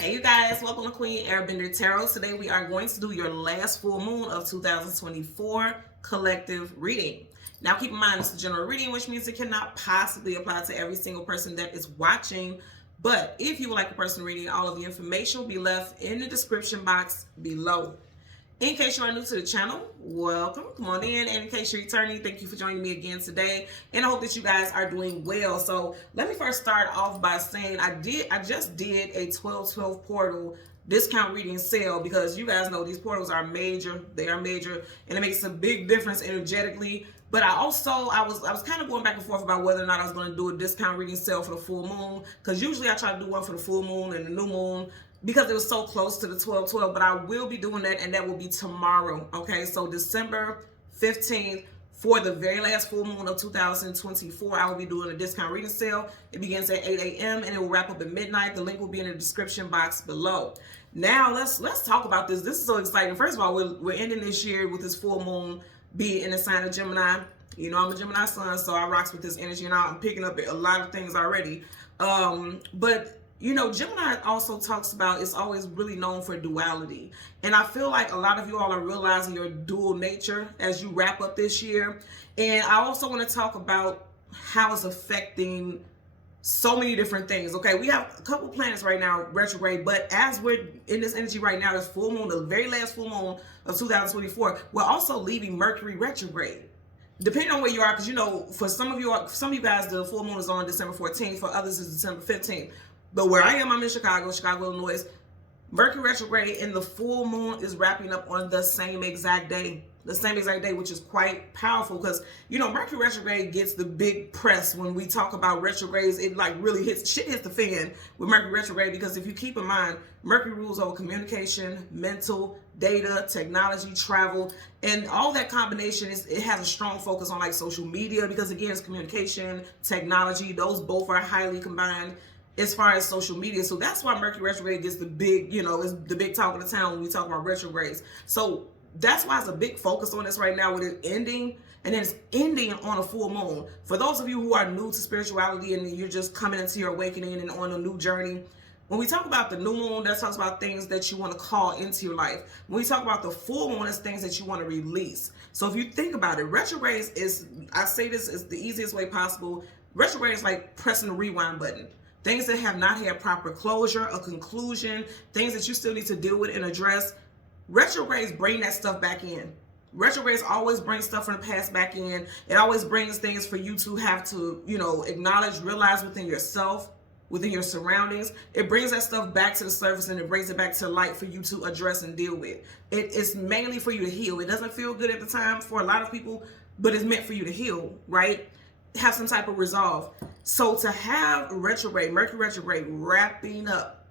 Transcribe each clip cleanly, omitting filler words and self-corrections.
Hey you guys, welcome to Queen Airbender Tarot. Today we are going to do your last full moon of 2024 collective reading. Now keep in mind it's a general reading, which means it cannot possibly apply to every single person that is watching. But if you would like a personal reading, all of the information will be left in the description box below. In case you are new to the channel, welcome, come on in. And in case you're returning, thank you for joining me again today. And I hope that you guys are doing well. So let me first start off by saying I just did a 12/12 portal discount reading sale because you guys know these portals are major. They are major and it makes a big difference energetically. But I was kind of going back and forth about whether or not I was going to do a discount reading sale for the full moon, because usually I try to do one for the full moon and the new moon, because it was so close to the 12/12, but I will be doing that, and that will be tomorrow. Okay, so December 15th, for the very last full moon of 2024, I will be doing a discount reading sale. It begins at 8 a.m. and it will wrap up at midnight. The link will be in the description box below. Now let's talk about this. This is so exciting. First of all, we're ending this year with this full moon be in the sign of Gemini. You know, I'm a Gemini sun, so I rocks with this energy, and I'm picking up a lot of things already. But you know, Gemini also talks about, it's always really known for duality. And I feel like a lot of you all are realizing your dual nature as you wrap up this year. And I also want to talk about how it's affecting so many different things. Okay, we have a couple planets right now retrograde, but as we're in this energy right now, this full moon, the very last full moon of 2024, we're also leaving Mercury retrograde. Depending on where you are, because you know, for some of you guys, the full moon is on December 14th, for others it's December 15th. But where I am, I'm in Chicago, Illinois. Mercury retrograde and the full moon is wrapping up on the same exact day. Which is quite powerful because, you know, Mercury retrograde gets the big press when we talk about retrogrades. It like really hits the fan with Mercury retrograde, because if you keep in mind, Mercury rules over communication, mental, data, technology, travel, and all that combination it has a strong focus on like social media, because again, it's communication, technology, those both are highly combined as far as social media. So that's why Mercury retrograde gets the big, you know, is the big talk of the town when we talk about retrogrades. So that's why it's a big focus on this right now, with it ending, and then it's ending on a full moon. For those of you who are new to spirituality and you're just coming into your awakening and on a new journey, when we talk about the new moon, that talks about things that you want to call into your life. When we talk about the full moon, it's things that you want to release. So if you think about it, retrogrades is, I say this is the easiest way possible. Retrograde is like pressing the rewind button. Things that have not had proper closure, a conclusion, things that you still need to deal with and address. Retrogrades bring that stuff back in. Retrogrades always bring stuff from the past back in. It always brings things for you to have to, you know, acknowledge, realize within yourself, within your surroundings. It brings that stuff back to the surface, and it brings it back to light for you to address and deal with. It's mainly for you to heal. It doesn't feel good at the time for a lot of people, but it's meant for you to heal, right? Have some type of resolve. So to have retrograde, Mercury retrograde wrapping up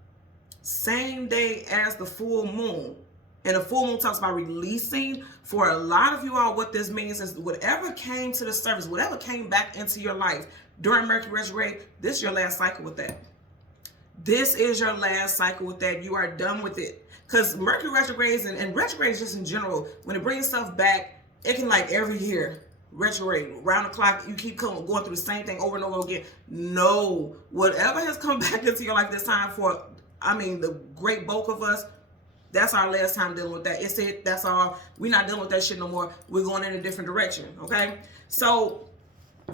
same day as the full moon, and the full moon talks about releasing. For a lot of you all, what this means is whatever came to the surface, whatever came back into your life during Mercury retrograde, this is your last cycle with that. This is your last cycle with that. You are done with it. Because Mercury retrogrades and retrogrades just in general, when it brings stuff back, it can like every year. Retrograde, round the clock, you keep going through the same thing over and over again. No, whatever has come back into your life this time, for, I mean, the great bulk of us, that's our last time dealing with that. It's it, that's all. We're not dealing with that shit no more. We're going in a different direction, okay? So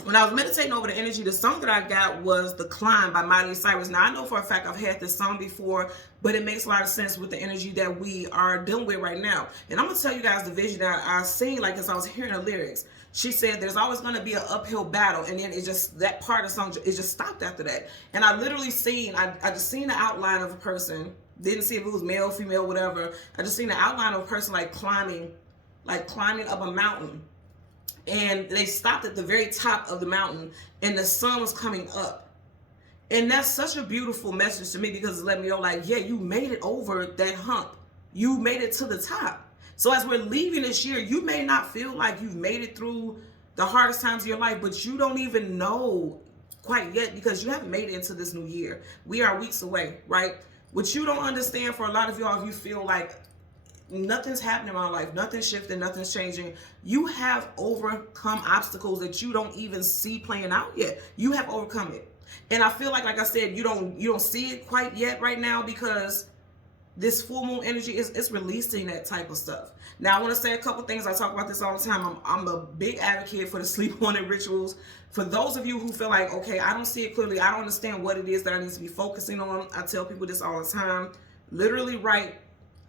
when I was meditating over the energy, the song that I got was The Climb by Miley Cyrus. Now, I know for a fact I've had this song before, but it makes a lot of sense with the energy that we are dealing with right now. And I'm going to tell you guys the vision that I seen, like, as I was hearing the lyrics. She said there's always going to be an uphill battle, and then it just, that part of the song, it just stopped after that. And I literally seen, I just seen the outline of a person, didn't see if it was male, female, whatever. I just seen the outline of a person like climbing up a mountain. And they stopped at the very top of the mountain, and the sun was coming up. And that's such a beautiful message to me, because it let me know, like, yeah, you made it over that hump. You made it to the top. So as we're leaving this year, you may not feel like you've made it through the hardest times of your life, but you don't even know quite yet, because you haven't made it into this new year. We are weeks away, right? What you don't understand, for a lot of y'all, if you feel like nothing's happening in my life, nothing's shifting, nothing's changing, you have overcome obstacles that you don't even see playing out yet. You have overcome it. And I feel like I said, you don't see it quite yet right now, because this full moon energy is releasing that type of stuff. Now, I want to say a couple things. I talk about this all the time. I'm a big advocate for the sleep on it rituals. For those of you who feel like, okay, I don't see it clearly, I don't understand what it is that I need to be focusing on, I tell people this all the time. Literally write,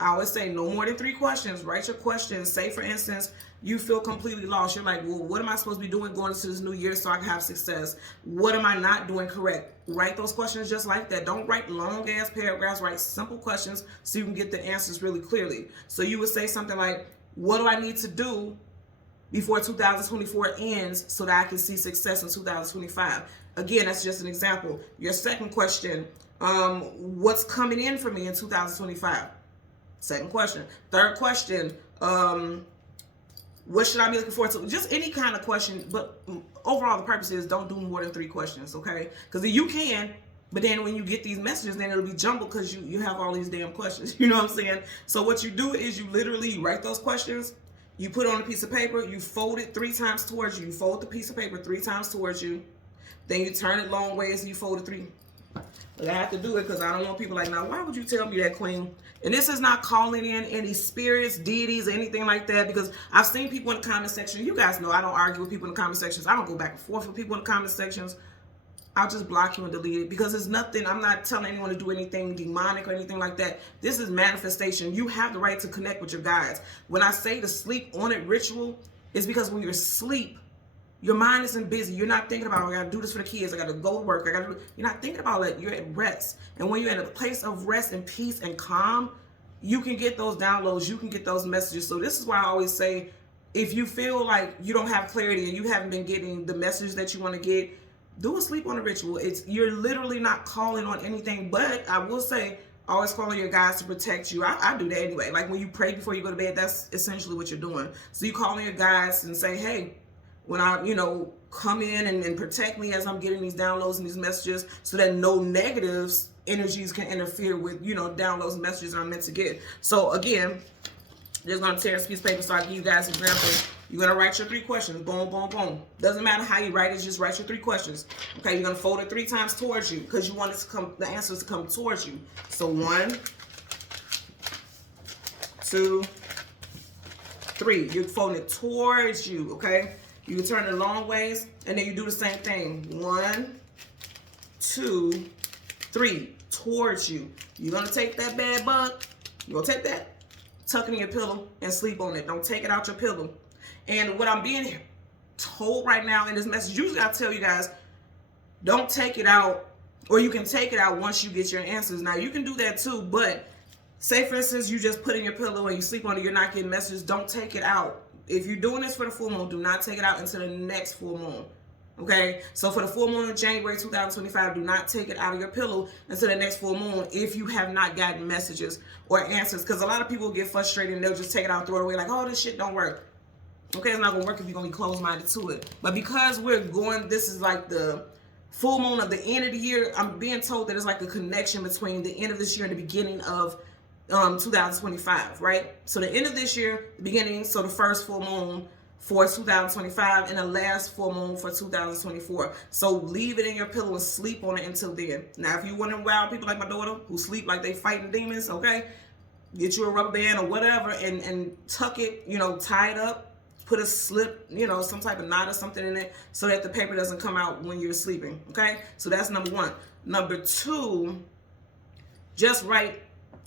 I always say, no more than 3 questions. Write your questions. Say, for instance, you feel completely lost. You're like, well, what am I supposed to be doing going into this new year so I can have success? What am I not doing correct? Write those questions just like that. Don't write long ass paragraphs. Write simple questions so you can get the answers really clearly. So you would say something like, what do I need to do before 2024 ends so that I can see success in 2025? Again, that's just an example. Your second question, what's coming in for me in 2025? Second question. Third question, what should I be looking forward to? Just any kind of question, but overall the purpose is don't do more than 3 questions, okay? Because you can, but then when you get these messages, then it'll be jumbled because you have all these damn questions. You know what I'm saying? So what you do is you literally write those questions, you put it on a piece of paper, you fold it 3 times towards you. You fold the piece of paper 3 times towards you. Then you turn it long ways and you fold it 3. But I have to do it because I don't want people like, now, why would you tell me that, Queen? And this is not calling in any spirits, deities, anything like that, because I've seen people in the comment section. You guys know I don't argue with people in the comment sections. I don't go back and forth with people in the comment sections. I'll just block you and delete it, because it's nothing. I'm not telling anyone to do anything demonic or anything like that. This is manifestation. You have the right to connect with your guides. When I say the sleep on it ritual, it's because when you're asleep, your mind isn't busy. You're not thinking about, I gotta do this for the kids, I gotta go to work, you're not thinking about it. You're at rest. And when you're in a place of rest and peace and calm, you can get those downloads, you can get those messages. So this is why I always say, if you feel like you don't have clarity and you haven't been getting the message that you want to get, do a sleep on a ritual. You're literally not calling on anything, but I will say, always call on your guides to protect you. I do that anyway. Like when you pray before you go to bed, that's essentially what you're doing. So you call on your guides and say, hey, when I, come in and protect me as I'm getting these downloads and these messages, so that no negatives energies can interfere with, downloads and messages that I'm meant to get. So again, just going to tear this piece of paper so I can give you guys an example. You're going to write your 3 questions. Boom, boom, boom. Doesn't matter how you write it, just write your 3 questions. Okay, you're going to fold it 3 times towards you because you want it to come, the answers to come towards you. So 1, 2, 3. You're folding it towards you, okay? You can turn it long ways, and then you do the same thing. 1, 2, 3, towards you. You're going to take that bad bug. You're going to take that, tuck it in your pillow, and sleep on it. Don't take it out your pillow. And what I'm being told right now in this message, usually I tell you guys, don't take it out, or you can take it out once you get your answers. Now, you can do that too, but say, for instance, you just put it in your pillow and you sleep on it, you're not getting messages, don't take it out. If you're doing this for the full moon, do not take it out until the next full moon. Okay? So for the full moon of January 2025, do not take it out of your pillow until the next full moon if you have not gotten messages or answers. Because a lot of people get frustrated and they'll just take it out and throw it away like, oh, this shit don't work. Okay, it's not going to work if you're going to be closed-minded to it. But because this is like the full moon of the end of the year, I'm being told that it's like a connection between the end of this year and the beginning of 2025, right? So the end of this year, the beginning, so the first full moon for 2025 and the last full moon for 2024. So leave it in your pillow and sleep on it until then. Now, if you're one of them wild people like my daughter who sleep like they fighting demons, okay, get you a rubber band or whatever and tuck it, tie it up, put a slip, some type of knot or something in it so that the paper doesn't come out when you're sleeping, okay? So that's number 1. Number 2, just write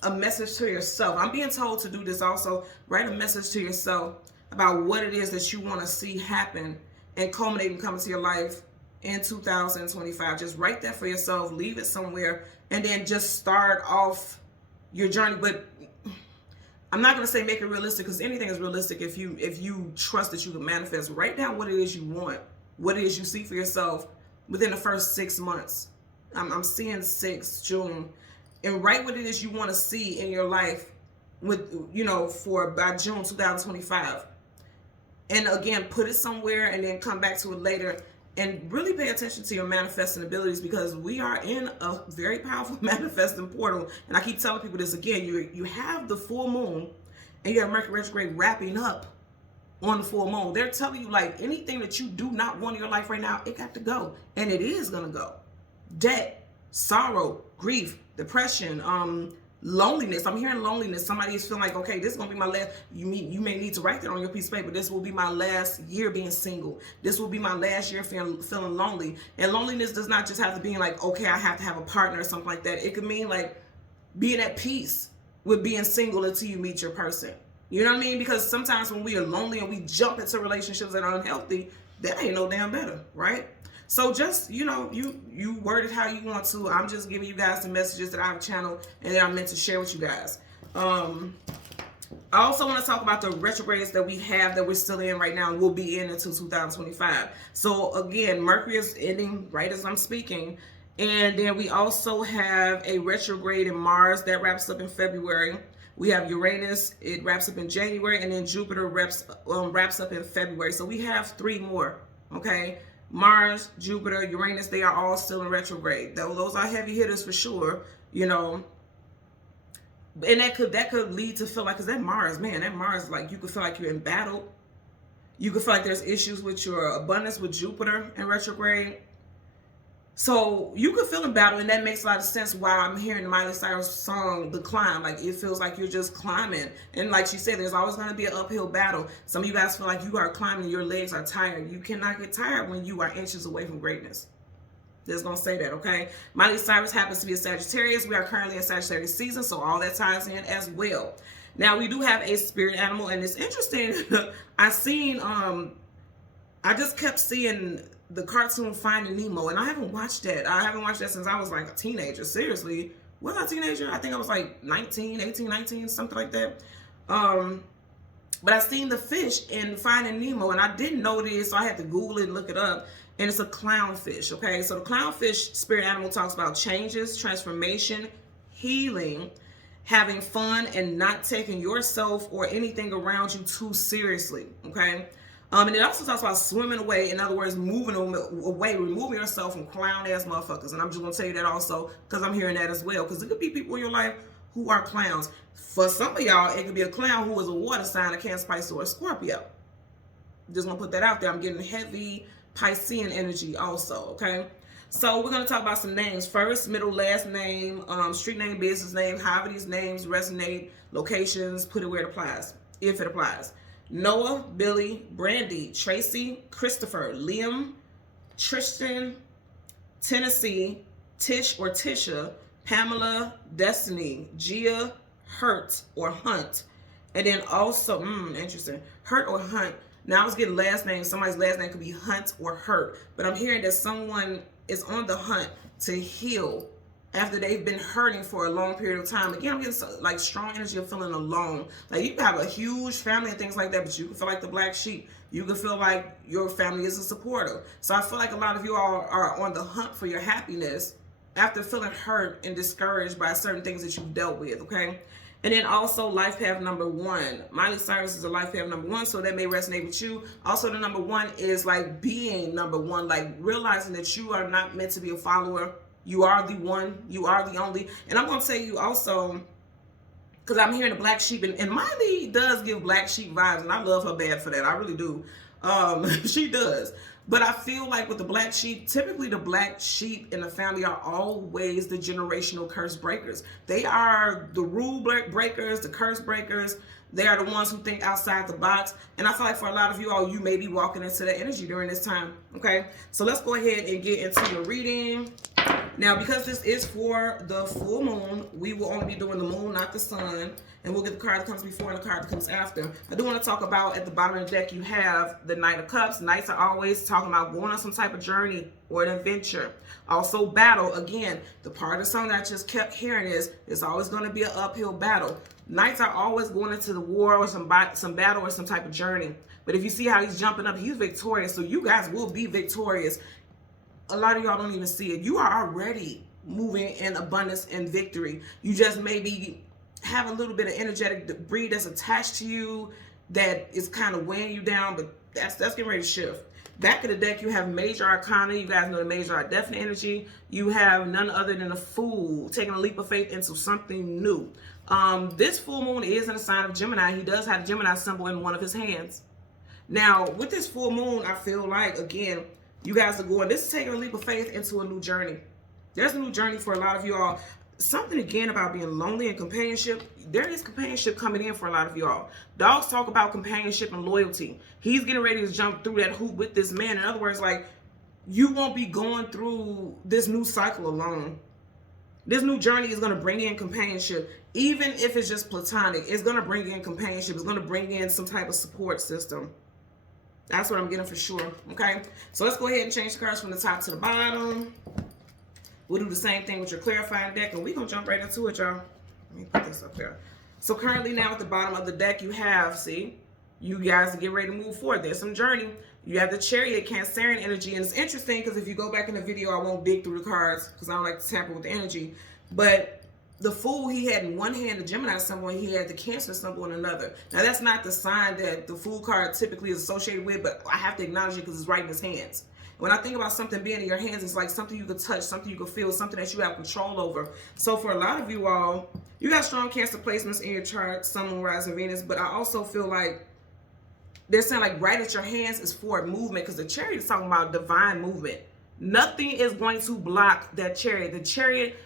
a message to yourself. I'm being told to do this also. Write a message to yourself about what it is that you want to see happen and culminate and come into your life in 2025. Just write that for yourself, leave it somewhere, and then just start off your journey. But I'm not going to say make it realistic, because anything is realistic if you trust that you can manifest. Write down what it is you want, what it is you see for yourself within the first 6 months. I'm seeing 6, June. And write what it is you want to see in your life with, by June 2025. And again, put it somewhere and then come back to it later and really pay attention to your manifesting abilities, because we are in a very powerful manifesting portal. And I keep telling people this again, you have the full moon and you have Mercury retrograde wrapping up on the full moon. They're telling you, like, anything that you do not want in your life right now, it got to go. And it is going to go. debt, sorrow, grief, depression, loneliness. I'm hearing loneliness. Somebody is feeling like, okay, this is gonna be my last. You may need to write that on your piece of paper. This will be my last year being single. This will be my last year feeling lonely. And loneliness does not just have to be like, okay, I have to have a partner or something like that. It could mean like being at peace with being single until you meet your person. You know what I mean? Because sometimes when we are lonely and we jump into relationships that are unhealthy, that ain't no damn better, right? So just, you know, you word it how you want to. I'm just giving you guys the messages that I've channeled and that I'm meant to share with you guys. I also want to talk about the retrogrades that we have that we're still in right now and will be in until 2025. So again, Mercury is ending right as I'm speaking. And then we also have a retrograde in Mars that wraps up in February. We have Uranus, it wraps up in January, and then Jupiter wraps up in February. So we have 3 more, okay? Mars, Jupiter, Uranus, they are all still in retrograde. Those are heavy hitters for sure, you know. And that could lead to feel like, because that Mars, like you could feel like you're in battle. You could feel like there's issues with your abundance with Jupiter in retrograde. So you could feel in battle, and that makes a lot of sense why I'm hearing Miley Cyrus' song, The Climb. Like, it feels like you're just climbing. And like she said, there's always going to be an uphill battle. Some of you guys feel like you are climbing, your legs are tired. You cannot get tired when you are inches away from greatness. Just going to say that, okay? Miley Cyrus happens to be a Sagittarius. We are currently in Sagittarius season, so all that ties in as well. Now, we do have a spirit animal, and it's interesting. I just kept seeing the cartoon Finding Nemo, and I haven't watched that. I haven't watched that since I was like a teenager. Seriously. Was I a teenager? I think I was like 19, 18, 19, something like that. But I seen the fish in Finding Nemo, and I didn't know this, so I had to Google it and look it up. And it's a clownfish, okay? So the clownfish spirit animal talks about changes, transformation, healing, having fun, and not taking yourself or anything around you too seriously, okay? And it also talks about swimming away. In other words, moving away, removing yourself from clown-ass motherfuckers. And I'm just going to tell you that also because I'm hearing that as well. Because it could be people in your life who are clowns. For some of y'all, it could be a clown who is a water sign, a Cancer, Pisces, or a Scorpio. Just going to put that out there. I'm getting heavy Piscean energy also, okay? So we're going to talk about some names. First, middle, last name, street name, business name, however these names resonate, locations, put it where it applies, if it applies. Noah, Billy, Brandy, Tracy, Christopher, Liam, Tristan, Tennessee, Tish or Tisha, Pamela, Destiny, Gia, Hurt or Hunt. And then also, interesting, Hurt or Hunt. Now I was getting last names. Somebody's last name could be Hunt or Hurt. But I'm hearing that someone is on the hunt to heal after they've been hurting for a long period of time. Again, I'm getting like strong energy of feeling alone. Like you can have a huge family and things like that, but you can feel like the black sheep. You can feel like your family isn't supportive. So I feel like a lot of you all are on the hunt for your happiness after feeling hurt and discouraged by certain things that you've dealt with, okay? And then also life path number 1. Miley Cyrus is a life path number 1, so that may resonate with you. Also, the number 1 is like being number 1, like realizing that you are not meant to be a follower. You are the one. You are the only. And I'm going to tell you also, because I'm hearing the black sheep, and Miley does give black sheep vibes, and I love her bad for that. I really do. She does. But I feel like with the black sheep, typically the black sheep in the family are always the generational curse breakers. They are the rule breakers, the curse breakers. They are the ones who think outside the box. And I feel like for a lot of you all, you may be walking into that energy during this time. Okay, so let's go ahead and get into your reading. Now, because this is for the full moon, we will only be doing the moon, not the sun. And we'll get the card that comes before and the card that comes after. I do want to talk about at the bottom of the deck, you have the Knight of Cups. Knights are always talking about going on some type of journey or an adventure. Also battle. Again, the part of the song that I just kept hearing is it's always going to be an uphill battle. Knights are always going into the war or some battle or some type of journey. But if you see how he's jumping up, he's victorious. So you guys will be victorious. A lot of y'all don't even see it. You are already moving in abundance and victory. You just maybe have a little bit of energetic debris that's attached to you that is kind of weighing you down, but that's getting ready to shift. Back of the deck, you have Major Arcana. You guys know the Major are definite energy. You have none other than a Fool taking a leap of faith into something new. This full moon is in a sign of Gemini. He does have the Gemini symbol in one of his hands. Now, with this full moon, I feel like, again, you guys are going, this is taking a leap of faith into a new journey. There's a new journey for a lot of y'all. Something again about being lonely and companionship. There is companionship coming in for a lot of y'all. Dogs talk about companionship and loyalty. He's getting ready to jump through that hoop with this man. In other words, like, you won't be going through this new cycle alone. This new journey is going to bring in companionship. Even if it's just platonic, it's going to bring in companionship. It's going to bring in some type of support system. That's what I'm getting for sure. Okay, so let's go ahead and change the cards from the top to the bottom. We'll do the same thing with your clarifying deck, and we're going to jump right into it, y'all. Let me put this up there. So currently now at the bottom of the deck, you have, see, you guys get ready to move forward. There's some journey. You have the Chariot, Cancerian energy, and it's interesting because if you go back in the video, I won't dig through the cards because I don't like to tamper with the energy. But the Fool, he had in one hand the Gemini symbol, and he had the Cancer symbol in another. Now, that's not the sign that the Fool card typically is associated with, but I have to acknowledge it because it's right in his hands. When I think about something being in your hands, it's like something you could touch, something you could feel, something that you have control over. So for a lot of you all, you got strong Cancer placements in your chart, Sun, Moon, Rising, Venus, but I also feel like they're saying like right at your hands is forward movement, because the Chariot is talking about divine movement. Nothing is going to block that Chariot. The Chariot,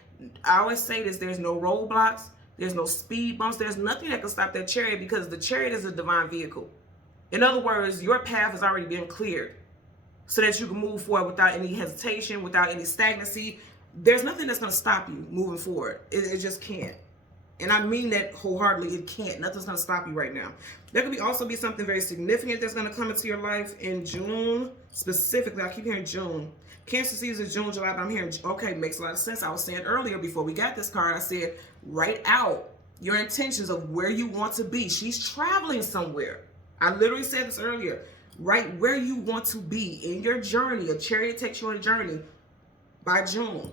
I always say this, there's no roadblocks, there's no speed bumps, there's nothing that can stop that Chariot, because the Chariot is a divine vehicle. In other words, your path has already been cleared so that you can move forward without any hesitation, without any stagnancy. There's nothing that's going to stop you moving forward. It just can't. And I mean that wholeheartedly. It can't. Nothing's going to stop you right now. There could also be something very significant that's going to come into your life in June. Specifically, I keep hearing June. Cancer season, June, July, but I'm hearing, okay, makes a lot of sense. I was saying earlier before we got this card, I said, write out your intentions of where you want to be. She's traveling somewhere. I literally said this earlier. Write where you want to be in your journey. A Chariot takes you on a journey by June.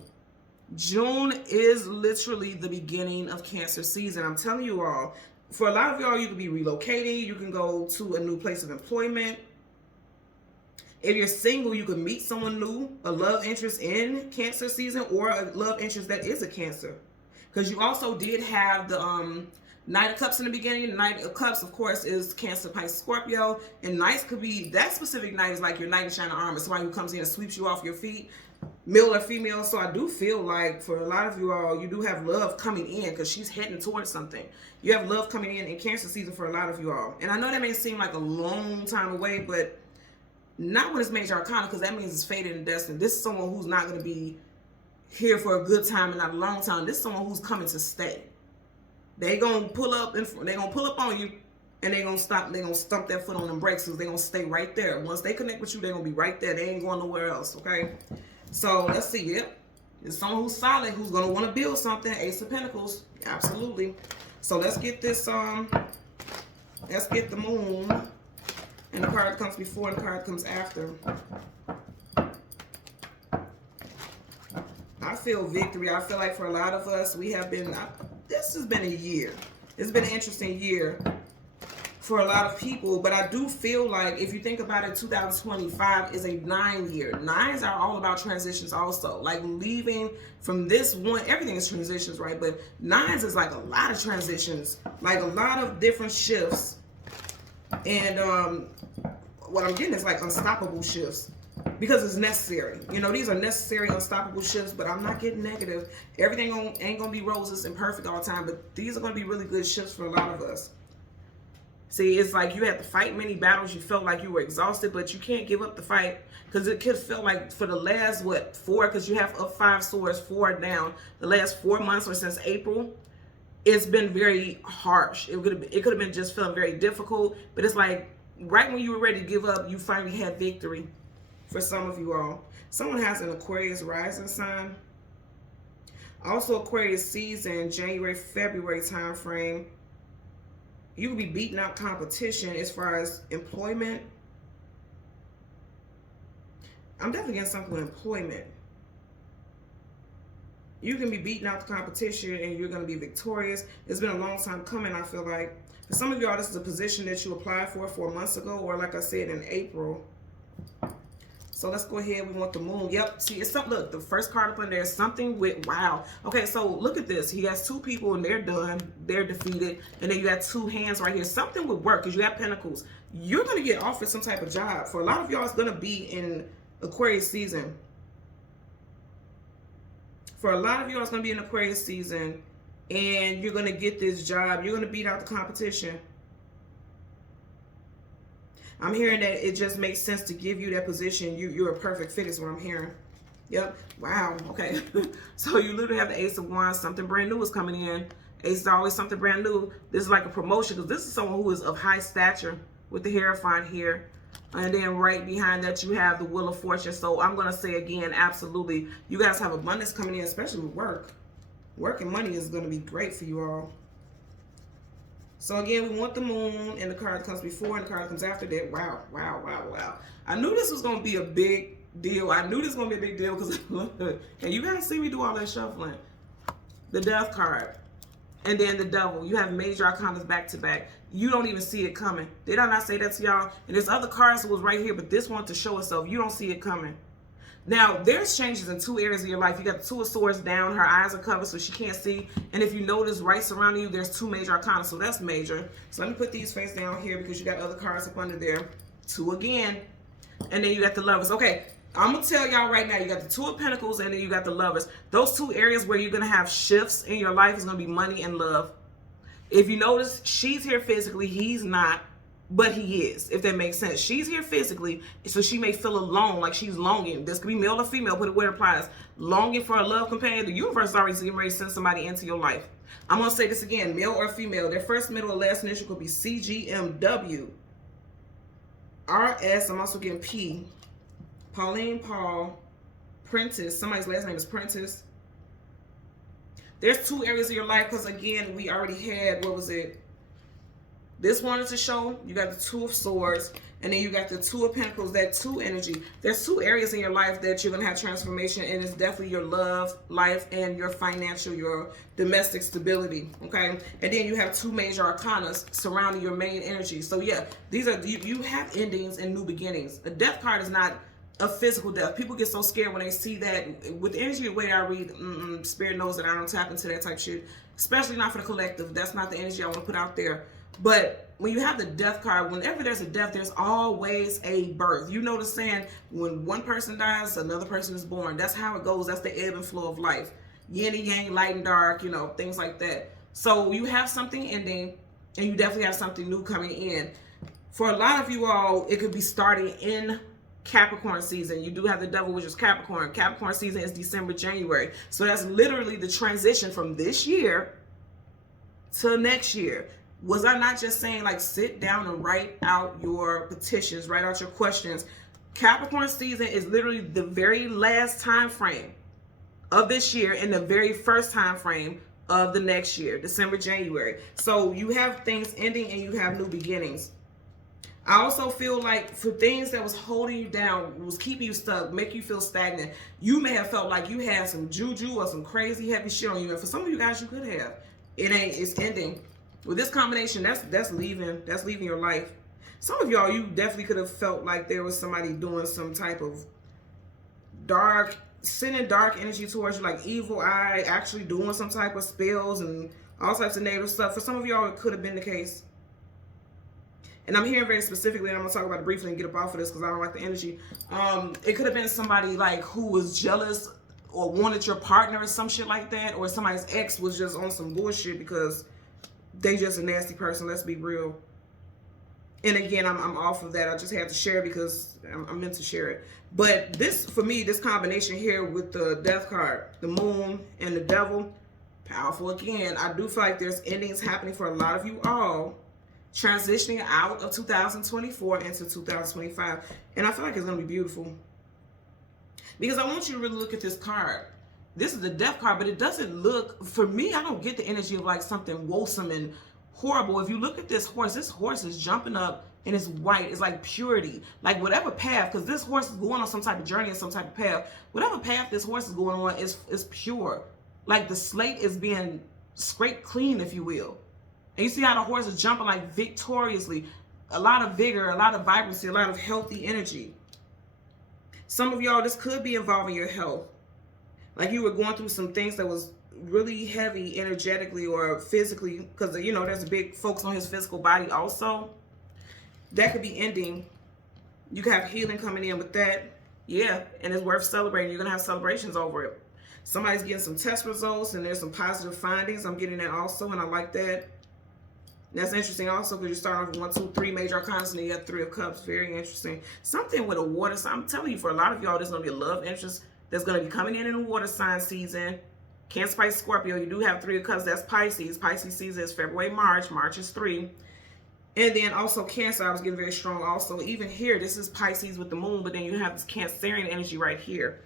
June is literally the beginning of Cancer season. I'm telling you all, for a lot of y'all, you can be relocating. You can go to a new place of employment. If you're single, you can meet someone new, a love interest in Cancer season, or a love interest that is a Cancer. Because you also did have the Knight of Cups in the beginning. Knight of Cups, of course, is Cancer, Pisces, Scorpio. And Knights could be, that specific Knight is like your Knight in shining armor. Somebody who comes in and sweeps you off your feet, male or female. So I do feel like for a lot of you all, you do have love coming in because she's heading towards something. You have love coming in Cancer season for a lot of you all. And I know that may seem like a long time away, but not when it's major arcana, because that means it's fated and destined. This is someone who's not going to be here for a good time and not a long time. This is someone who's coming to stay. They gonna pull up and they gonna pull up on you, and they gonna stop. They gonna stump their foot on them brakes, because they gonna stay right there. Once they connect with you, they gonna be right there. They ain't going nowhere else. Okay, so let's see. Yep, it's someone who's solid, who's gonna want to build something. Ace of Pentacles, absolutely. So let's get this. Let's get the Moon, and the card comes before and the card comes after. I feel victory. I feel like for a lot of us, we have been. This has been a year. It's been an interesting year for a lot of people, but I do feel like if you think about it, 2025 is a 9 year. 9s are all about transitions also. Like leaving from this one, everything is transitions, right? But 9s is like a lot of transitions, like a lot of different shifts. And what I'm getting is like unstoppable shifts. Because it's necessary. You know, these are necessary, unstoppable shifts, but I'm not getting negative. Everything ain't going to be roses and perfect all the time, but these are going to be really good shifts for a lot of us. See, it's like you had to fight many battles. You felt like you were exhausted, but you can't give up the fight, because it could feel like for the last, 4, because you have up 5 swords, 4 down, the last 4 months or since April, it's been very harsh. It could have been just feeling very difficult, but it's like right when you were ready to give up, you finally had victory. For some of you all, someone has an Aquarius rising sign. Also Aquarius season, January, February time frame. You will be beating out competition as far as employment. I'm definitely getting something with employment. You can be beating out the competition and you're going to be victorious. It's been a long time coming, I feel like. For some of y'all, this is a position that you applied for 4 months ago, or like I said, in April. So let's go ahead. We want the Moon. Yep. See, it's something. Look, the first card up in there is something with, wow. Okay, so look at this. He has 2 people and they're done. They're defeated. And then you got 2 hands right here. Something with work, because you have Pentacles. You're going to get offered some type of job. For a lot of y'all, it's going to be in Aquarius season. For a lot of you, it's going to be an Aquarius season, and you're going to get this job. You're going to beat out the competition. I'm hearing that it just makes sense to give you that position. You're a perfect fit is what I'm hearing. Yep. Wow. Okay. So you literally have the Ace of Wands. Something brand new is coming in. Ace is always something brand new. This is like a promotion because this is someone who is of high stature with the Hierophant here. And then right behind that, you have the Wheel of Fortune. So I'm going to say again, absolutely, you guys have abundance coming in, especially with work. Work and money is going to be great for you all. So again, we want the Moon, and the card that comes before and the card that comes after that. Wow, wow, wow, wow. I knew this was going to be a big deal. I knew this was going to be a big deal because, and you guys see me do all that shuffling. The Death card. And then the Devil. You have major arcanas back to back. You don't even see it coming. Did I not say that to y'all? And there's other cards that was right here, but this one to show itself. You don't see it coming. Now, there's changes in two areas of your life. You got the Two of Swords down. Her eyes are covered, so she can't see. And if you notice, right surrounding you, there's two major arcana. So that's major. So let me put these face down here because you got other cards up under there. Two again. And then you got the Lovers. Okay, I'm going to tell y'all right now, you got the Two of Pentacles and then you got the Lovers. Those two areas where you're going to have shifts in your life is going to be money and love. If you notice, she's here physically, he's not, but he is, if that makes sense. She's here physically, so she may feel alone, like she's longing. This could be male or female, put it where it applies. Longing for a love companion. The universe is already getting ready to send somebody into your life. I'm going to say this again, male or female. Their first, middle, or last initial could be CGMW. RS, I'm also getting P. Pauline, Paul, Prentice. Somebody's last name is Prentice. There's two areas of your life because, again, we already had, what was it? This one is to show you got the Two of Swords, and then you got the Two of Pentacles, that two energy. There's two areas in your life that you're going to have transformation, and it's definitely your love life and your financial, your domestic stability, okay? And then you have two major arcanas surrounding your main energy. So, yeah, these are, you have endings and new beginnings. A Death card is not a physical death. People get so scared when they see that. With the energy, the way I read, Spirit knows that I don't tap into that type shit, especially not for the collective. That's not the energy I want to put out there. But when you have the Death card, whenever there's a death, there's always a birth. You know the saying, when one person dies, another person is born. That's how it goes. That's the ebb and flow of life. Yin and yang, light and dark, you know, things like that. So you have something ending, and you definitely have something new coming in. For a lot of you all, it could be starting in Capricorn season. You do have the Devil, which is Capricorn. Capricorn season is December, January. So that's literally the transition from this year to next year. Was I not just saying, like, sit down and write out your petitions, write out your questions? Capricorn season is literally the very last time frame of this year and the very first time frame of the next year, December, January. So you have things ending and you have new beginnings. I also feel like for things that was holding you down, was keeping you stuck, make you feel stagnant, you may have felt like you had some juju or some crazy heavy shit on you. And for some of you guys, you could have. It's ending. With this combination, that's leaving your life. Some of y'all, you definitely could have felt like there was somebody doing some type of dark, sending dark energy towards you, like evil eye, actually doing some type of spells and all types of negative stuff. For some of y'all, it could have been the case. And I'm hearing very specifically, and I'm going to talk about it briefly and get up off of this because I don't like the energy. It could have been somebody like who was jealous or wanted your partner or some shit like that, or somebody's ex was just on some bullshit because they just a nasty person. Let's be real. And again, I'm off of that. I just had to share because I'm meant to share it. But this, for me, this combination here with the Death card, the Moon and the Devil, powerful again. I do feel like there's endings happening for a lot of you all, transitioning out of 2024 into 2025. And I feel like it's going to be beautiful. Because I want you to really look at this card. This is the Death card, but it doesn't look, for me, I don't get the energy of like something woeful and horrible. If you look at this horse is jumping up and it's white. It's like purity. Like whatever path, because this horse is going on some type of journey and some type of path. Whatever path this horse is going on is pure. Like the slate is being scraped clean, if you will. And you see how the horse is jumping like victoriously. A lot of vigor, a lot of vibrancy, a lot of healthy energy. Some of y'all, this could be involving your health. Like you were going through some things that was really heavy energetically or physically, because, you know, there's a big focus on his physical body also. That could be ending. You could have healing coming in with that. Yeah, and it's worth celebrating. You're going to have celebrations over it. Somebody's getting some test results and there's some positive findings. I'm getting that also, and I like that. That's interesting also because you're starting off with 1, 2, 3 major arcana, and you have 3 of cups. Very interesting. Something with a water sign. I'm telling you, for a lot of y'all, there's going to be a love interest that's going to be coming in the water sign season. Cancer, Pisces, Scorpio. You do have 3 of cups. That's Pisces. Pisces season is February, March. March is 3. And then also Cancer, I was getting very strong also. Even here, this is Pisces with the moon, but then you have this Cancerian energy right here.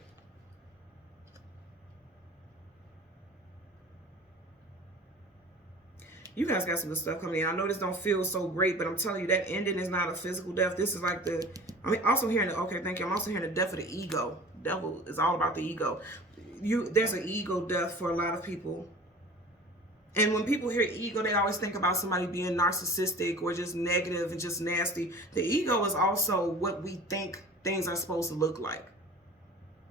You guys got some good stuff coming in. I know this don't feel so great, but I'm telling you, that ending is not a physical death. This is like the, I mean, also hearing the, okay, thank you. I'm also hearing the death of the ego. Devil is all about the ego. There's an ego death for a lot of people. And when people hear ego, they always think about somebody being narcissistic or just negative and just nasty. The ego is also what we think things are supposed to look like.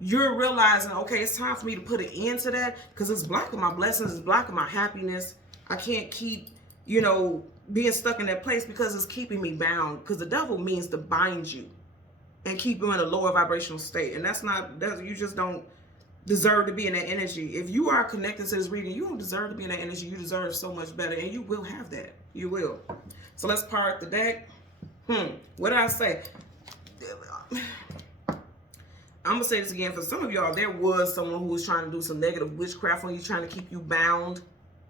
You're realizing, okay, it's time for me to put an end to that because it's blocking my blessings, it's blocking my happiness. I can't keep, you know, being stuck in that place because it's keeping me bound. Because the devil means to bind you and keep you in a lower vibrational state. And that's not, you just don't deserve to be in that energy. If you are connected to this reading, you don't deserve to be in that energy. You deserve so much better. And you will have that. You will. So let's part the deck. What did I say? I'm going to say this again. For some of y'all, there was someone who was trying to do some negative witchcraft on you, trying to keep you bound.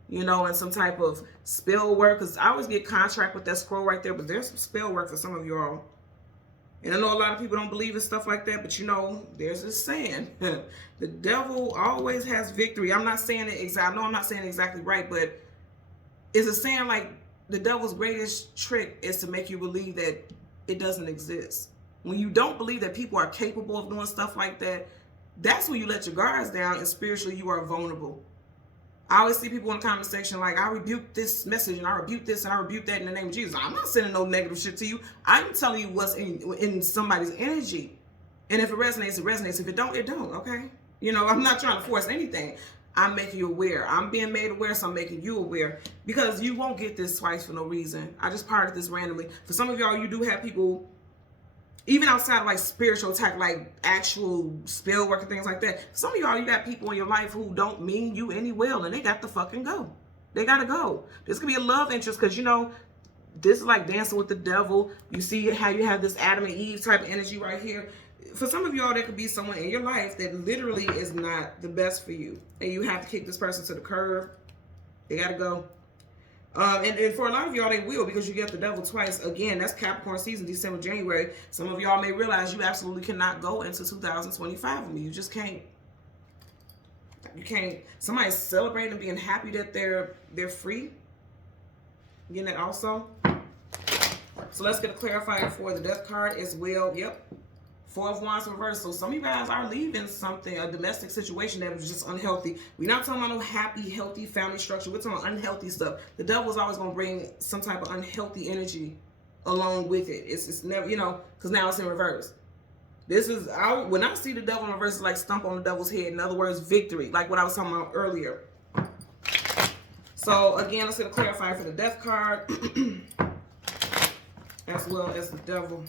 You know, and some type of spell work. Because I always get contract with that scroll right there. But there's some spell work for some of y'all. And I know a lot of people don't believe in stuff like that. But, you know, there's this saying. The devil always has victory. I'm not saying it exactly. I know I'm not saying it exactly right. But it's a saying like the devil's greatest trick is to make you believe that it doesn't exist. When you don't believe that people are capable of doing stuff like that, that's when you let your guards down and spiritually you are vulnerable. I always see people in the comment section like, I rebuke this message and I rebuke this and I rebuke that in the name of Jesus. I'm not sending no negative shit to you. I'm telling you what's in somebody's energy. And if it resonates, it resonates. If it don't, it don't, okay? You know, I'm not trying to force anything. I'm making you aware. I'm being made aware, so I'm making you aware. Because you won't get this twice for no reason. I just parted this randomly. For some of y'all, you do have people, even outside of like spiritual attack, like actual spell work and things like that. Some of y'all, you got people in your life who don't mean you any well and they got to fucking go. They got to go. This could be a love interest because, you know, this is like dancing with the devil. You see how you have this Adam and Eve type of energy right here. For some of y'all, there could be someone in your life that literally is not the best for you. And you have to kick this person to the curb. They got to go. And for a lot of y'all, they will because you get the devil twice. Again, that's Capricorn season, December, January. Some of y'all may realize you absolutely cannot go into 2025 with me. You just can't. You can't. Somebody's celebrating and being happy that they're free. Getting that also. So let's get a clarifier for the death card as well. Yep. 4 of Wands reversed. So some of you guys are leaving something, a domestic situation that was just unhealthy. We're not talking about no happy, healthy family structure. We're talking about unhealthy stuff. The devil is always going to bring some type of unhealthy energy along with it. It's never, you know, because now it's in reverse. This is, when I see the devil in reverse, it's like stomp on the devil's head. In other words, victory, like what I was talking about earlier. So again, let's get a clarifier for the death card, as well as the devil.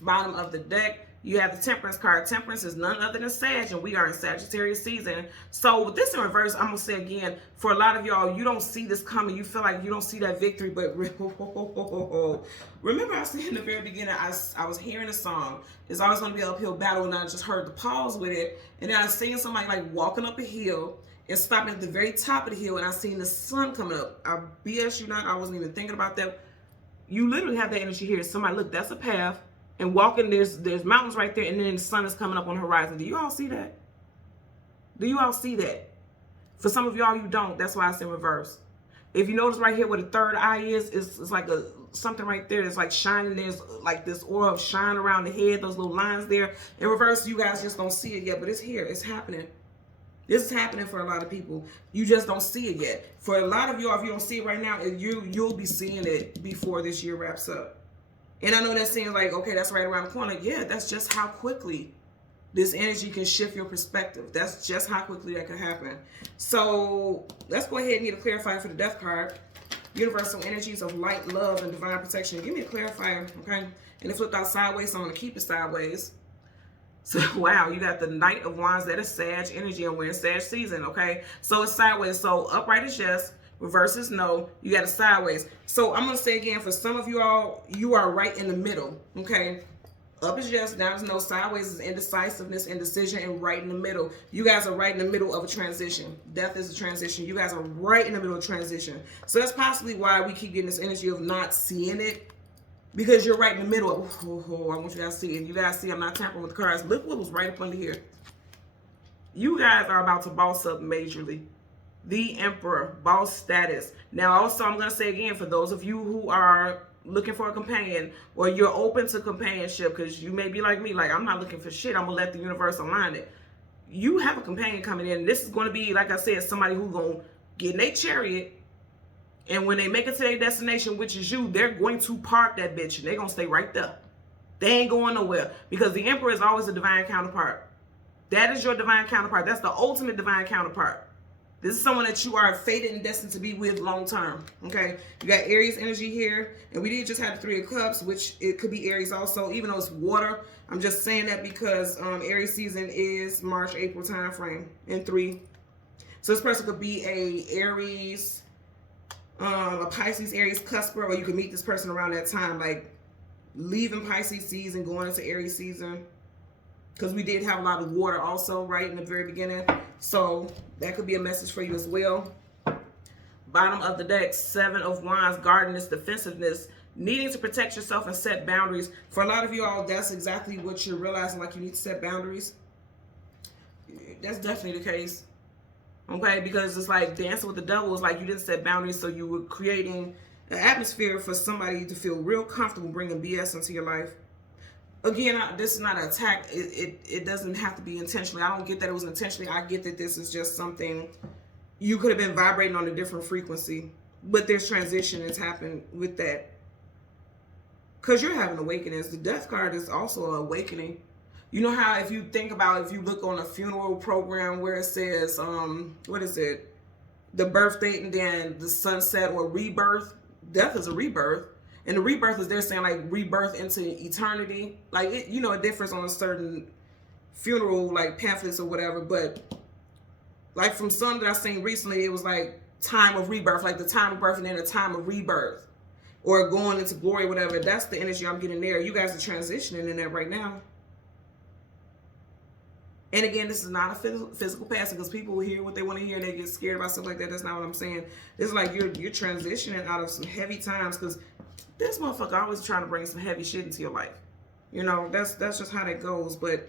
Bottom of the deck, you have the Temperance card. Temperance is none other than Sag, and we are in Sagittarius season. So with this in reverse, I'm going to say again, for a lot of y'all, you don't see this coming. You feel like you don't see that victory, but remember I said in the very beginning, I was hearing a song. It's always going to be an uphill battle, and I just heard the pause with it. And then I was seeing somebody like walking up a hill and stopping at the very top of the hill, and I seen the sun coming up. I BS you not, I wasn't even thinking about that. You literally have that energy here. Somebody, look, that's a path. And walking, there's mountains right there, and then the sun is coming up on the horizon. Do you all see that? Do you all see that? For some of y'all, you don't. That's why it's in reverse. If you notice right here where the third eye is, it's like something right there that's like shining. There's like this aura of shine around the head, those little lines there. In reverse, you guys just don't see it yet, but it's here. It's happening. This is happening for a lot of people. You just don't see it yet. For a lot of y'all, if you don't see it right now, you'll be seeing it before this year wraps up. And I know that seems like, okay, that's right around the corner. Yeah, that's just how quickly this energy can shift your perspective. That's just how quickly that can happen. So let's go ahead and get a clarifier for the death card. Universal energies of light, love, and divine protection. Give me a clarifier, okay? And it flipped out sideways, so I'm going to keep it sideways. So, wow, you got the Knight of Wands. That is Sag energy, and we're in Sag season, okay? So, it's sideways. So, upright is yes. Reverse is no. You got it sideways. So, I'm going to say again, for some of you all, you are right in the middle, okay? Up is yes, down is no. Sideways is indecisiveness, indecision, and right in the middle. You guys are right in the middle of a transition. Death is a transition. You guys are right in the middle of transition. So, that's possibly why we keep getting this energy of not seeing it. Because you're right in the middle of, I want you guys to see it. You guys see I'm not tampering with the cards. Look what was right up under here. You guys are about to boss up majorly. The Emperor, boss status. Now, also, I'm going to say again, for those of you who are looking for a companion, or you're open to companionship, because you may be like me, like, I'm not looking for shit. I'm going to let the universe align it. You have a companion coming in. This is going to be, like I said, somebody who's going to get in a chariot. And when they make it to their destination, which is you, they're going to park that bitch and they're going to stay right there. They ain't going nowhere, because the Emperor is always a divine counterpart. That is your divine counterpart. That's the ultimate divine counterpart. This is someone that you are fated and destined to be with long term. Okay, you got Aries energy here, and we did just have the Three of Cups, which it could be Aries also, even though it's water. I'm just saying that because Aries season is March, April time frame in 3. So this person could be a Aries, a Pisces, Aries cusper, or you can meet this person around that time, like leaving Pisces season, going into Aries season, because we did have a lot of water also right in the very beginning. So that could be a message for you as well. Bottom of the deck, 7 of Wands, guardedness, defensiveness, needing to protect yourself and set boundaries. For a lot of you all, that's exactly what you're realizing, like you need to set boundaries. That's definitely the case. Okay, because it's like dancing with the devil. It's like you didn't set boundaries, so you were creating an atmosphere for somebody to feel real comfortable bringing BS into your life. Again, this is not an attack. It doesn't have to be intentionally. I don't get that it was intentionally. I get that this is just something you could have been vibrating on a different frequency. But there's transition that's happened with that. Because you're having awakenings. The death card is also an awakening. You know how if you think about, if you look on a funeral program where it says, what is it? The birth date and then the sunset or rebirth. Death is a rebirth. And the rebirth is they're saying like rebirth into eternity. Like, it, you know, a difference on a certain funeral, like pamphlets or whatever. But like from some that I've seen recently, it was like time of rebirth, like the time of birth and then the time of rebirth. Or going into glory, whatever. That's the energy I'm getting there. You guys are transitioning in that right now. And again, this is not a physical passing, because people will hear what they want to hear and they get scared about stuff like that. That's not what I'm saying. This is like you're transitioning out of some heavy times, because this motherfucker always trying to bring some heavy shit into your life. You know, that's just how that goes. But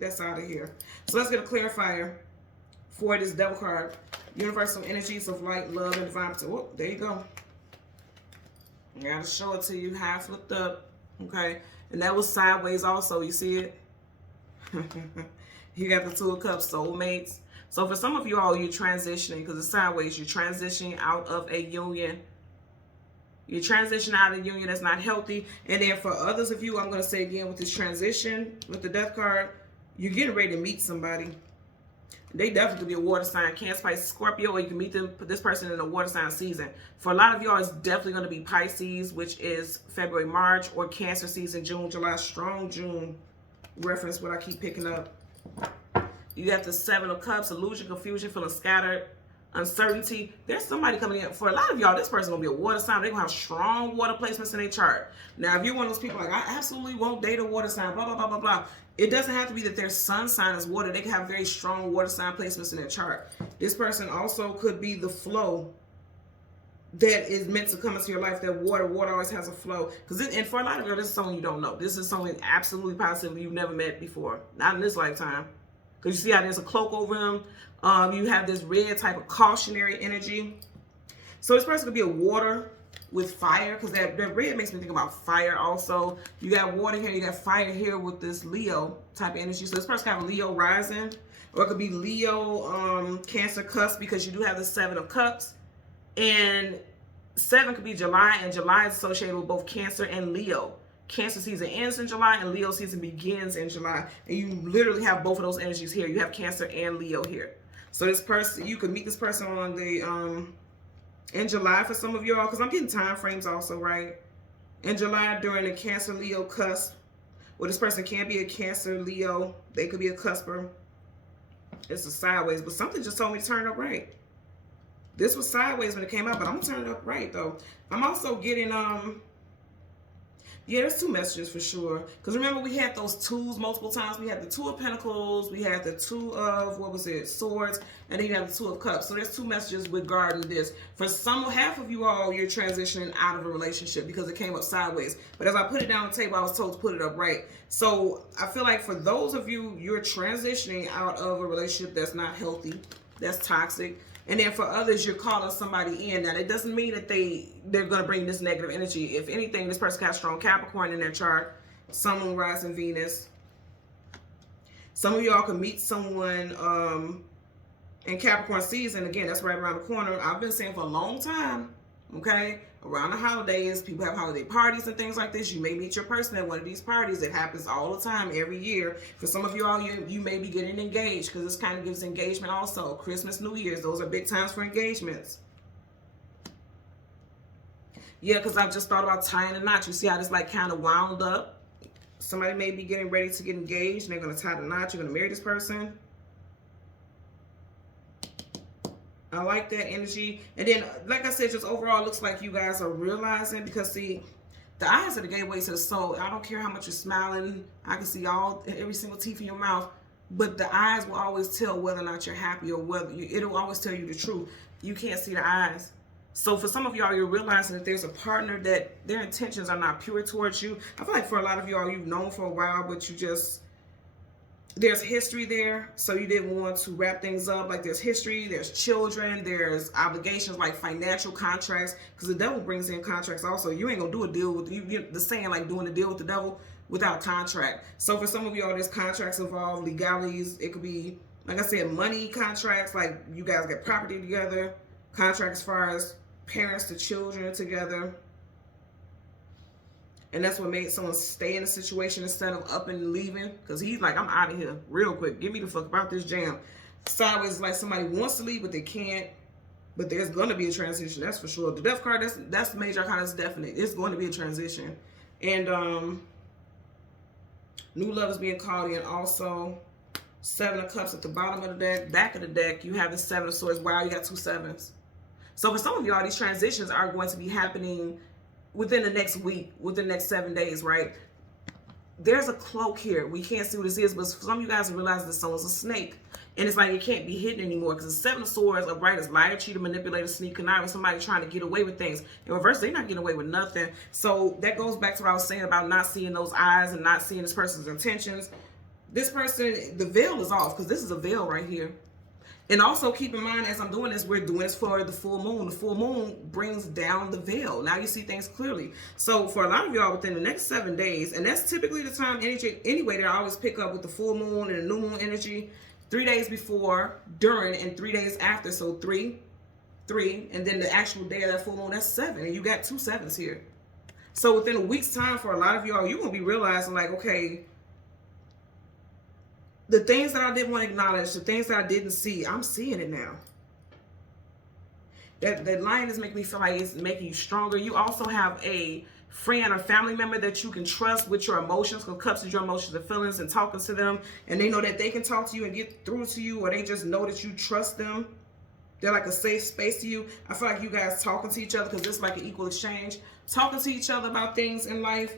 that's out of here. So let's get a clarifier for this devil card. Universal energies of light, love, and divine. Oh, there you go. I gotta show it to you. Half flipped up. Okay. And that was sideways also. You see it? You got the Two of Cups, soulmates. So for some of you all, you're transitioning, because it's sideways. You're transitioning out of a union. You're transitioning out of a union that's not healthy. And then for others of you, I'm going to say again with this transition, with the death card, you're getting ready to meet somebody. They definitely could be a water sign, Cancer, Pisces, Scorpio, or you can meet them, put this person in a water sign season. For a lot of y'all, it's definitely going to be Pisces, which is February, March, or Cancer season, June, July, strong June. Reference what I keep picking up. You got the 7 of Cups, illusion, confusion, feeling scattered, uncertainty. There's somebody coming in. For a lot of y'all, this person gonna be a water sign. They're gonna have strong water placements in their chart. Now, if you're one of those people like, I absolutely won't date a water sign, blah, blah, blah, blah, blah. It doesn't have to be that their sun sign is water. They can have very strong water sign placements in their chart. This person also could be the flow that is meant to come into your life. That water always has a flow. And for a lot of you, this is someone you don't know. This is someone absolutely positively you've never met before. Not in this lifetime. Because you see how there's a cloak over them. You have this red type of cautionary energy. So this person could be a water with fire, because that red makes me think about fire also. You got water here, you got fire here with this Leo type of energy. So this person could have a Leo rising, or it could be Leo Cancer cusp, because you do have the 7 of Cups. And 7 could be July, and July is associated with both Cancer and Leo. Cancer season ends in July, and Leo season begins in July. And you literally have both of those energies here. You have Cancer and Leo here. So this person, you could meet this person on the in July for some of y'all, because I'm getting time frames also, right? In July during the Cancer Leo cusp, Or this person can be a Cancer, Leo. They could be a cusper. It's a sideways, but something just told me to turn it up right. This was sideways when it came out, but I'm gonna turn it up right though. I'm also getting yeah, there's two messages for sure. Because remember, we had those twos multiple times. We had the Two of Pentacles, we had the Two of, what was it, Swords, and then you have the Two of Cups. So there's two messages regarding this. For half of you all, you're transitioning out of a relationship because it came up sideways. But as I put it down on the table, I was told to put it up right. So I feel like for those of you, you're transitioning out of a relationship that's not healthy, that's toxic. And then for others, you're calling somebody in. Now, it doesn't mean that they're going to bring this negative energy. If anything, this person has strong Capricorn in their chart. Sun, Moon, Rising, Venus. Some of y'all can meet someone in Capricorn season. Again, that's right around the corner. I've been saying for a long time, okay? Around the holidays, people have holiday parties and things like this. You may meet your person at one of these parties. It happens all the time, every year. For some of you all, you may be getting engaged because this kind of gives engagement also. Christmas, New Year's, those are big times for engagements. Yeah, because I've just thought about tying a knot. You see how this like kind of wound up? Somebody may be getting ready to get engaged and they're going to tie the knot. You're going to marry this person. I like that energy. And then, like I said, just overall, looks like you guys are realizing, because see, the eyes are the gateway to the soul. I don't care how much you're smiling. I can see every single teeth in your mouth. But the eyes will always tell whether or not you're happy, or whether it'll always tell you the truth. You can't see the eyes. So for some of y'all, you're realizing that there's a partner that their intentions are not pure towards you. I feel like for a lot of y'all, you've known for a while, but you just... there's history there, so you didn't want to wrap things up. Like there's history, there's children, there's obligations like financial contracts, because the devil brings in contracts also. You ain't gonna do a deal with the saying like doing a deal with the devil without a contract. So for some of y'all, there's contracts involved, legalities. It could be, like I said, money contracts, like you guys get property together, contracts as far as parents to children together. And that's what made someone stay in a situation instead of up and leaving. Because he's like, I'm out of here real quick. Get me the fuck about this jam. Sideways, like somebody wants to leave, but they can't. But there's going to be a transition. That's for sure. The Death card, that's the major arcana. That's definite. It's going to be a transition. And new love is being called in also. Seven of Cups at the bottom of the deck. Back of the deck, you have the Seven of Swords. Wow, you got two sevens. So for some of y'all, these transitions are going to be happening within the next week, within the next 7 days, right? There's a cloak here. We can't see what this is, but some of you guys realize that someone's a snake. And it's like it can't be hidden anymore, because the Seven of Swords, upright, is liar, cheater, manipulator, sneak, conniving, somebody trying to get away with things. In reverse, they're not getting away with nothing. So that goes back to what I was saying about not seeing those eyes and not seeing this person's intentions. This person, the veil is off, because this is a veil right here. And also keep in mind, as I'm doing this, we're doing this for the full moon. The full moon brings down the veil. Now you see things clearly. So for a lot of y'all, within the next 7 days, and that's typically the time energy anyway that I always pick up with the full moon and the new moon energy, 3 days before, during, and 3 days after. So three, and then the actual day of that full moon, that's 7. And you got two sevens here. So within a week's time, for a lot of y'all, you're going to be realizing like, okay, the things that I didn't want to acknowledge, the things that I didn't see, I'm seeing it now. That lion is making me feel like it's making you stronger. You also have a friend or family member that you can trust with your emotions, because Cups is your emotions and feelings, and talking to them, and they know that they can talk to you and get through to you, or they just know that you trust them. They're like a safe space to you. I feel like you guys talking to each other, because it's like an equal exchange. Talking to each other about things in life,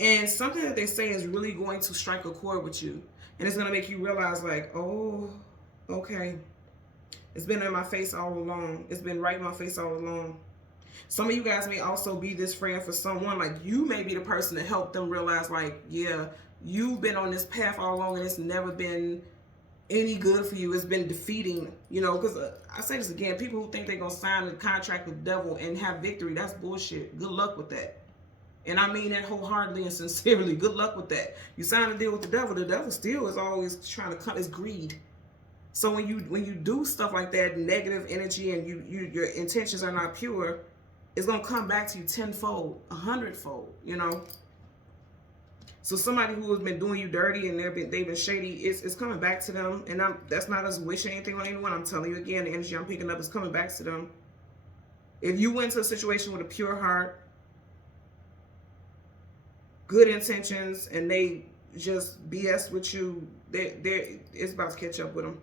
and something that they say is really going to strike a chord with you. And it's going to make you realize like, oh, okay. It's been in my face all along. It's been right in my face all along. Some of you guys may also be this friend for someone. Like you may be the person to help them realize like, yeah, you've been on this path all along and it's never been any good for you. It's been defeating, you know, because I say this again, people who think they're going to sign a contract with the devil and have victory, that's bullshit. Good luck with that. And I mean that wholeheartedly and sincerely. Good luck with that. You sign a deal with the devil still is always trying to come. It's greed. So when you do stuff like that, negative energy, and your intentions are not pure, it's gonna come back to you tenfold, 100-fold. You know. So somebody who has been doing you dirty and they've been shady, it's coming back to them. And that's not us wishing anything on anyone. I'm telling you again, the energy I'm picking up is coming back to them. If you went to a situation with a pure heart, good intentions, and they just BS with you, it's about to catch up with them.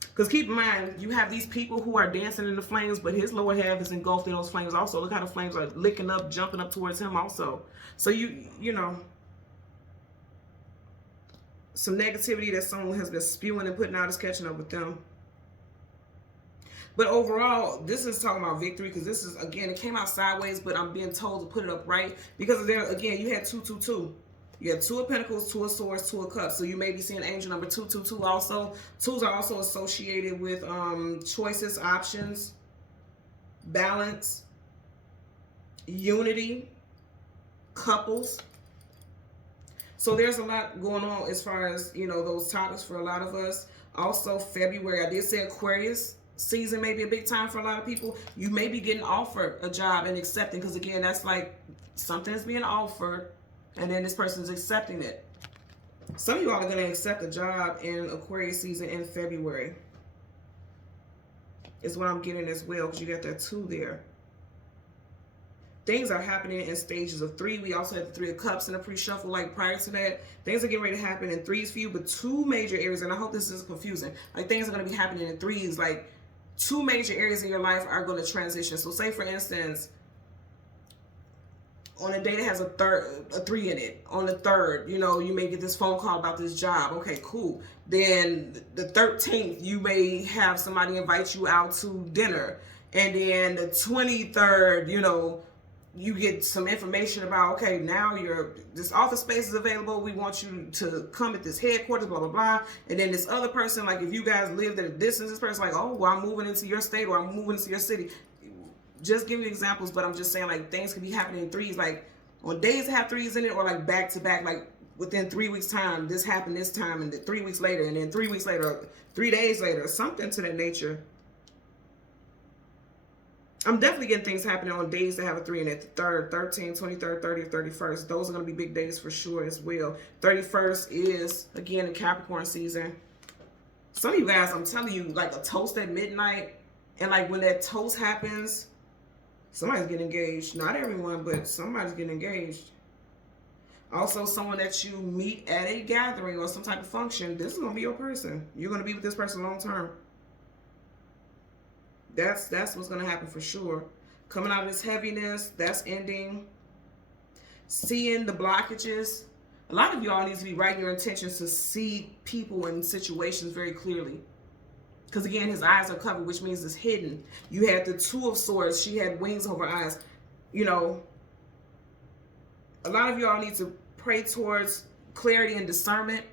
Because keep in mind, you have these people who are dancing in the flames, but his lower half is engulfed in those flames also. Look how the flames are licking up, jumping up towards him also. So you know, some negativity that someone has been spewing and putting out is catching up with them. But overall, this is talking about victory, because this is, again, it came out sideways, but I'm being told to put it up right. Because there, again, you had 222. You have 2 of Pentacles, 2 of Swords, 2 of Cups. So you may be seeing angel number 222 also. 2s are also associated with choices, options, balance, unity, couples. So there's a lot going on as far as, you know, those topics for a lot of us. Also, February, I did say Aquarius season may be a big time for a lot of people. You may be getting offered a job and accepting, because again, that's like something is being offered and then this person is accepting it. Some of you all are going to accept a job in Aquarius season in February, is what I'm getting as well, because you got that 2 there. Things are happening in stages of 3. We also had the 3 of Cups in a pre-shuffle like prior to that. Things are getting ready to happen in 3s for you, but 2 major areas, and I hope this is confusing. Like, things are going to be happening in 3s, like 2 major areas in your life are going to transition. So say, for instance, on a day that has a 3 in it, on the 3rd, you know, you may get this phone call about this job. Okay, cool. Then the 13th, you may have somebody invite you out to dinner. And then the 23rd, you know, you get some information about, okay, now this office space is available. We want you to come at this headquarters, blah, blah, blah. And then this other person, like if you guys lived at a distance, this person like, oh, well, I'm moving into your state or I'm moving into your city. Just give you examples, but I'm just saying, like, things can be happening in 3s, like on days that have 3s in it, or like back to back, like within 3 weeks time, this happened this time, and then 3 weeks later, and then 3 weeks later, 3 days later, something to that nature. I'm definitely getting things happening on days that have a 3 in it. The 3rd, 13th, 23rd, 30th, 31st. Those are going to be big days for sure as well. 31st is, again, in Capricorn season. Some of you guys, I'm telling you, like a toast at midnight, and like when that toast happens, somebody's getting engaged. Not everyone, but somebody's getting engaged. Also, someone that you meet at a gathering or some type of function, this is going to be your person. You're going to be with this person long term. That's what's going to happen for sure. Coming out of this heaviness, that's ending. Seeing the blockages. A lot of y'all need to be writing your intentions to see people and situations very clearly. Because again, his eyes are covered, which means it's hidden. You had the 2 of Swords. She had wings over her eyes. You know, a lot of y'all need to pray towards clarity and discernment.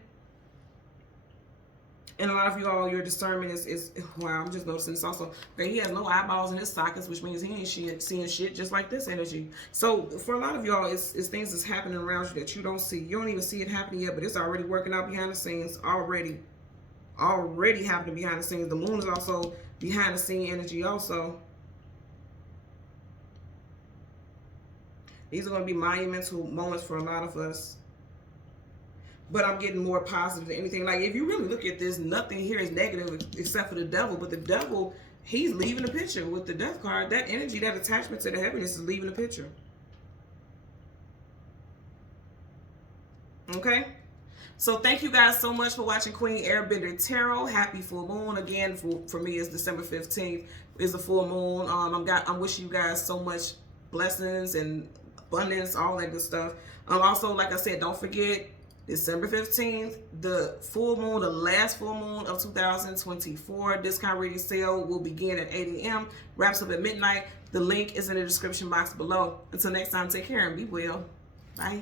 And a lot of y'all, your discernment is wow, I'm just noticing this also. Okay, he has no eyeballs in his sockets, which means he ain't seeing shit, just like this energy. So for a lot of y'all, it's things that's happening around you that you don't see. You don't even see it happening yet, but it's already working out behind the scenes, already happening behind the scenes. The moon is also behind the scene energy also. These are going to be monumental moments for a lot of us. But I'm getting more positive than anything. Like, if you really look at this, nothing here is negative except for the devil. But the devil, he's leaving the picture with the death card. That energy, that attachment to the heaviness is leaving the picture. Okay? So thank you guys so much for watching Queen Airbender Tarot. Happy full moon. Again, for me, it's December 15th is the full moon. I'm wishing you guys so much blessings and abundance, all that good stuff. Also, like I said, don't forget, December 15th, the full moon, the last full moon of 2024. Discount reading sale will begin at 8 a.m. Wraps up at midnight. The link is in the description box below. Until next time, take care and be well. Bye.